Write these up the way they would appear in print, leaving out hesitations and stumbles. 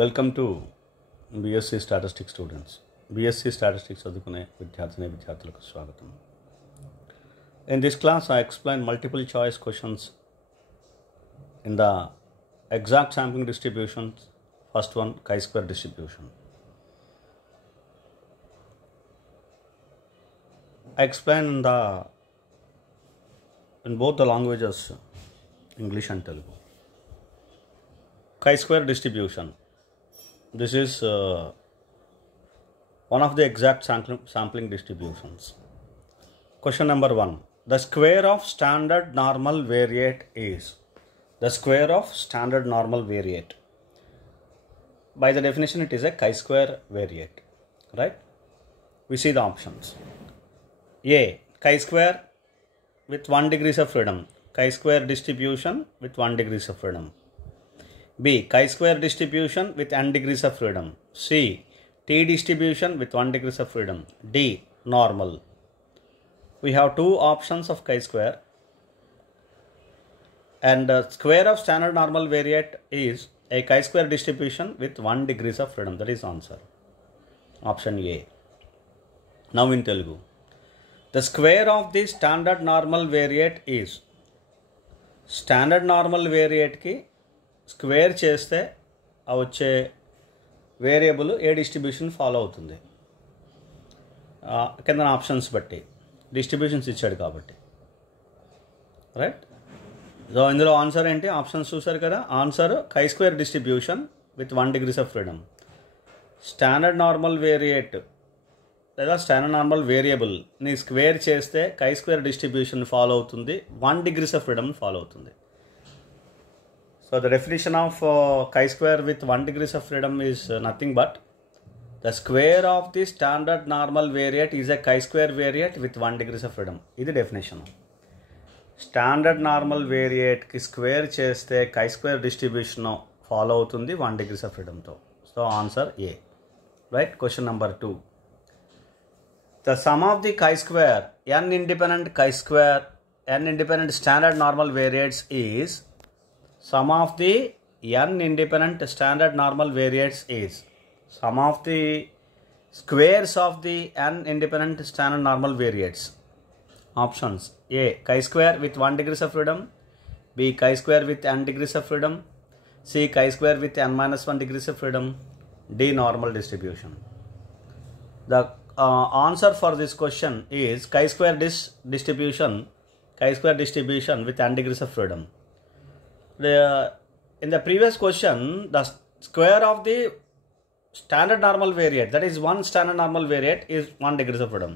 Welcome to BSc statistics students. BSc statistics చదువుకునే విద్యార్థులకు స్వాగతం. In this class, I explain multiple choice questions in the exact sampling distributions. First one, chi-square distribution. I explain in both the languages, English and Telugu. Chi-square distribution. This is one of the exact sampling distributions. Question number 1. The square of standard normal variate is. The square of standard normal variate. By the definition, it is a chi-square variate. Right? We see the options. A. Chi-square with 1 degrees of freedom. Chi-square distribution with 1 degrees of freedom. B. Chi-square distribution with n degrees of freedom. C. T distribution with 1 degrees of freedom. D. Normal. We have two options of chi-square, and the square of standard normal variate is a chi-square distribution with 1 degrees of freedom. That is answer. Option A. Now in Telugu. The square of the standard normal variate is. Standard normal variate ki square చేస్తే ఆ వచ్చే వేరియబుల్ ఏ distribution follow అవుతుంది కింద ఆప్షన్స్ బట్టి డిస్ట్రిబ్యూషన్స్ ఇచ్చాడు కాబట్టి. Right. So ఇందులో ఆన్సర్ ఏంటి? ఆప్షన్స్ చూసారు కదా. Answer chi-square distribution with 1 degrees of freedom. Standard normal variate లేదా స్టాండర్డ్ నార్మల్ వేరియబుల్ని స్క్వేర్ చేస్తే chi-square డిస్ట్రిబ్యూషన్ ఫాలో అవుతుంది, 1 degrees ఆఫ్ ఫ్రీడమ్ ఫాలో అవుతుంది. So the definition of chi-square with 1 degrees of freedom is nothing but the square of the standard normal variate is a chi-square variate with 1 degrees of freedom. ఇది definition. Standard normal వేరియేట్కి square చేస్తే chi-square distribution follow అవుతుంది 1 degrees of freedomతో. So answer A. Right. Question number 2. The sum of the chi-square n independent standard normal variates is. Sum of the n independent standard normal variates is. Sum of the squares of the n independent standard normal variates. Options. A. Chi-square with 1 degrees of freedom. B. Chi-square with n degrees of freedom. C. Chi-square with n minus 1 degrees of freedom. D. Normal distribution. The answer for this question is chi-square distribution with n degrees of freedom. In the previous question, the square of the standard normal variate, that is one standard normal variate, is 1 degrees of freedom.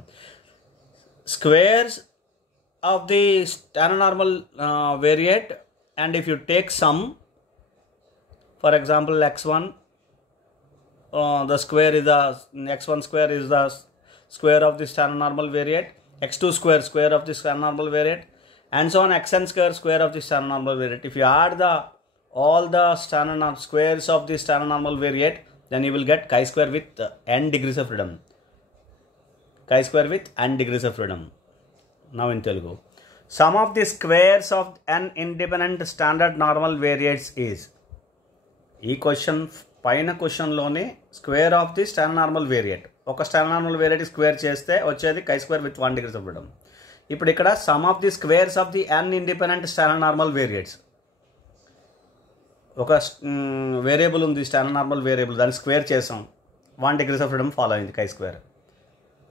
Squares of the standard normal variate, and if you take sum, for example x1, the square is the x1 square is the square of the standard normal variate, x2 square of the standard normal variate, and so on, xn square of the standard normal variate. If you add all the standard squares of the standard normal variate, then you will get chi-square with n degrees of freedom. Chi-square with n degrees of freedom. Now in Telugu. Sum of the squares of n independent standard normal variates is. ఈ question పైన క్వశ్చన్లోనే square of the standard normal variate, ఒక standard normal variate square చేస్తే వచ్చేది chi-square with 1 degrees of freedom. ఇప్పుడు ఇక్కడ sum of the squares of the n independent standard normal variates. ఒక variable ఉంది, స్టాండర్డ్ నార్మల్ వేరియబుల్, దాన్ని స్క్వేర్ చేసాం, 1 degrees of freedom follow అయింది chi-square.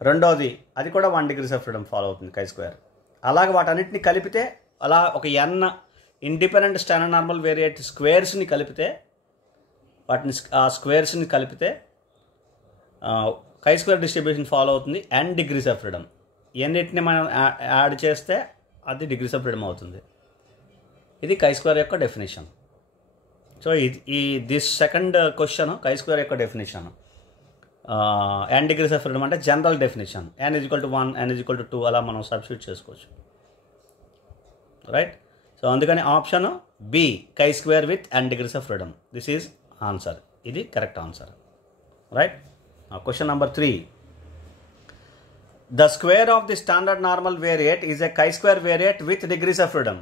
రెండోది అది కూడా 1 degrees of freedom ఫాలో అవుతుంది chi-square. అలాగే వాటన్నిటిని కలిపితే అలా ఒక n independent standard normal variate స్క్వేర్స్ని కలిపితే వాటిని ఆ స్క్వేర్స్ని కలిపితే chi-square డిస్ట్రిబ్యూషన్ ఫాలో అవుతుంది n degrees of freedom. ఎన్నిటిని మనం యాడ్ చేస్తే అది డిగ్రీస్ ఆఫ్ ఫ్రీడమ్ అవుతుంది. ఇది chi-square యొక్క definition. So this second question chi-square యొక్క definition. n degrees of freedom అంటే జనరల్ డెఫినేషన్. n = 1, n = 2 అలా మనం సబ్స్టిట్యూట్ చేసుకోవచ్చు. రైట్. సో అందుకని option B, chi-square with n degrees of freedom. This is answer. ఇది correct answer. Right. Question number 3. The square of the standard normal variate is a chi-square variate with degrees of freedom.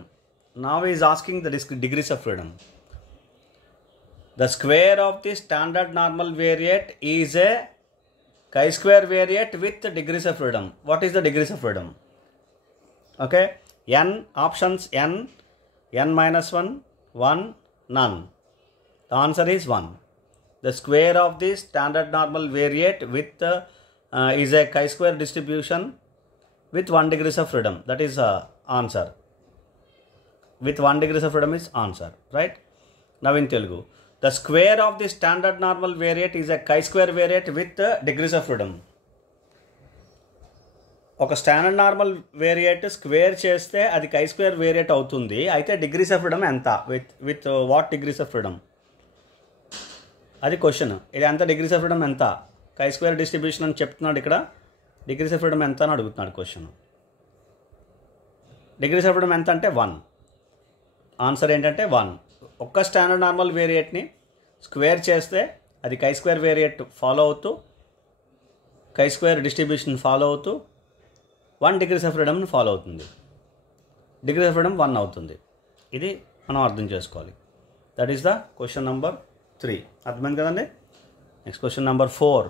Now he is asking the degrees of freedom. The square of the standard normal variate is a chi-square variate with degrees of freedom. What is the degrees of freedom? Okay, n options, n minus 1, 1, none. The answer is 1. The square of the standard normal variate with is a chi-square distribution with 1 degrees of freedom. That is answer. With 1 degrees of freedom is answer, right? Now in Telugu, the square of the standard normal variate is a chi-square variate with degrees of freedom. ఒక standard normal variate square చేస్తే అది కై square variate అవుతుంది. అయితే degrees of freedom ఎంత? With what degrees of freedom? అది క్వశ్చన్. ఇది ఎంత డిగ్రీస్ ఆఫ్ ఫ్రీడమ్ ఎంత? కై స్క్వేర్ డిస్ట్రిబ్యూషన్ అని చెప్తున్నాడు ఇక్కడ. డిగ్రీస్ ఆఫ్ ఫ్రీడమ్ ఎంత అని అడుగుతున్నాడు క్వశ్చన్. డిగ్రీస్ ఆఫ్ ఫ్రీడమ్ ఎంత అంటే 1. ఆన్సర్ ఏంటంటే 1. ఒక్క స్టాండర్డ్ నార్మల్ వేరియేట్ని స్క్వేర్ చేస్తే అది కై స్క్వేర్ వేరియేట్ ఫాలో అవుతూ, కై స్క్వేర్ డిస్ట్రిబ్యూషన్ ఫాలో అవుతూ 1 డిగ్రీస్ ఆఫ్ ఫ్రీడమ్ని ఫాలో అవుతుంది. డిగ్రీస్ ఆఫ్ ఫ్రీడమ్ 1 అవుతుంది. ఇది మనం అర్థం చేసుకోవాలి. That is the question number 3. అర్థమైంది కదండి. Next question number 4.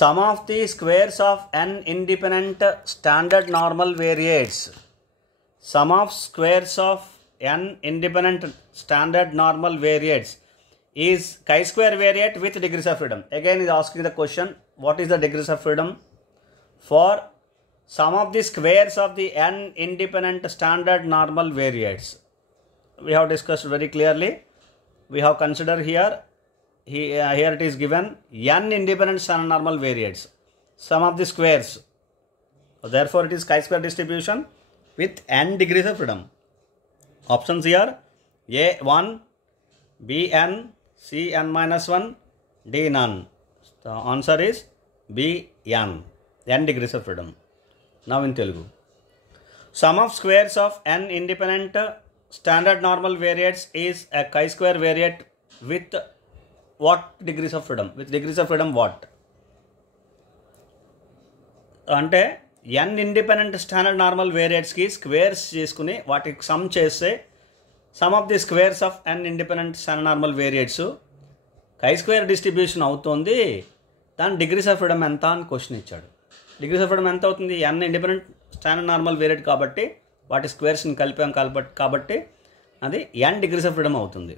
Sum of the squares of n independent standard normal variates. Sum of squares of n independent standard normal variates is chi-square variate with degrees of freedom. Again is asking the question, what is the degrees of freedom for sum of the squares of the n independent standard normal variates? We have discussed very clearly. We have considered here it is given n independent standard normal variates, sum of the squares. So therefore it is chi-square distribution with n degrees of freedom. Options here: A 1, B n, C n minus 1, D none. The answer is B n, n degrees of freedom. Now in Telugu, sum of squares of n independent standard normal variates is a chi-square variate with what degrees of freedom? With degrees of freedom what? అంటే n independent standard normal వేరియేట్స్కి squares చేసుకుని వాటికి sum చేస్తే sum of the squares of n independent standard normal variates chi square distribution అవుతుంది. దాని degrees of freedom ఎంత అని క్వశ్చన్ ఇచ్చాడు. డిగ్రీస్ ఆఫ్ ఫ్రీడమ్ ఎంత అవుతుంది? n independent standard normal variate కాబట్టి వాటి స్క్వేర్స్ని కలిపాం కాబట్టి అది n డిగ్రీస్ ఆఫ్ ఫ్రీడమ్ అవుతుంది.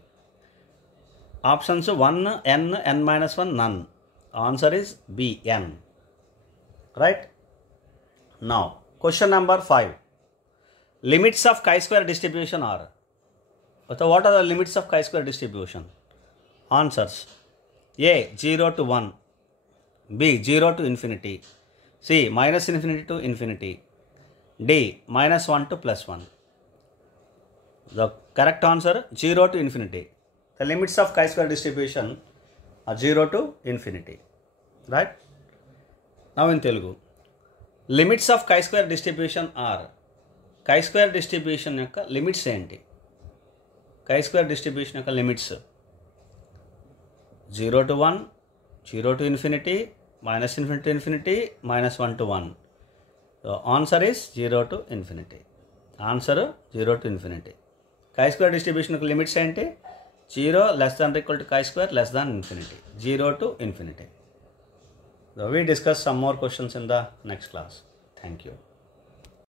ఆప్షన్స్ 1, n, n minus 1, none. Answer is B n. Right. Now, question number 5. Limits of chi-square distribution are. So, what are the limits of chi-square distribution? Answers: A 0 to 1, B 0 to infinity, C minus infinity to infinity, D minus 1 to plus 1. The correct answer 0 to infinity. The limits of chi-square distribution are 0 to infinity. Right? Now in Telugu, limits of chi square distribution are. Chi square distribution యొక్క limits ఏంటి? Chi square distribution యొక్క limits 0 to 1, 0 to infinity, minus infinity to infinity, minus 1 to 1. So answer is 0 to infinity. Answer 0 to infinity. కై square distribution యొక్క limits ఏంటి? 0 less than or equal to chi square less than infinity. 0 to infinity. So we discuss some more questions in the next class. Thank you.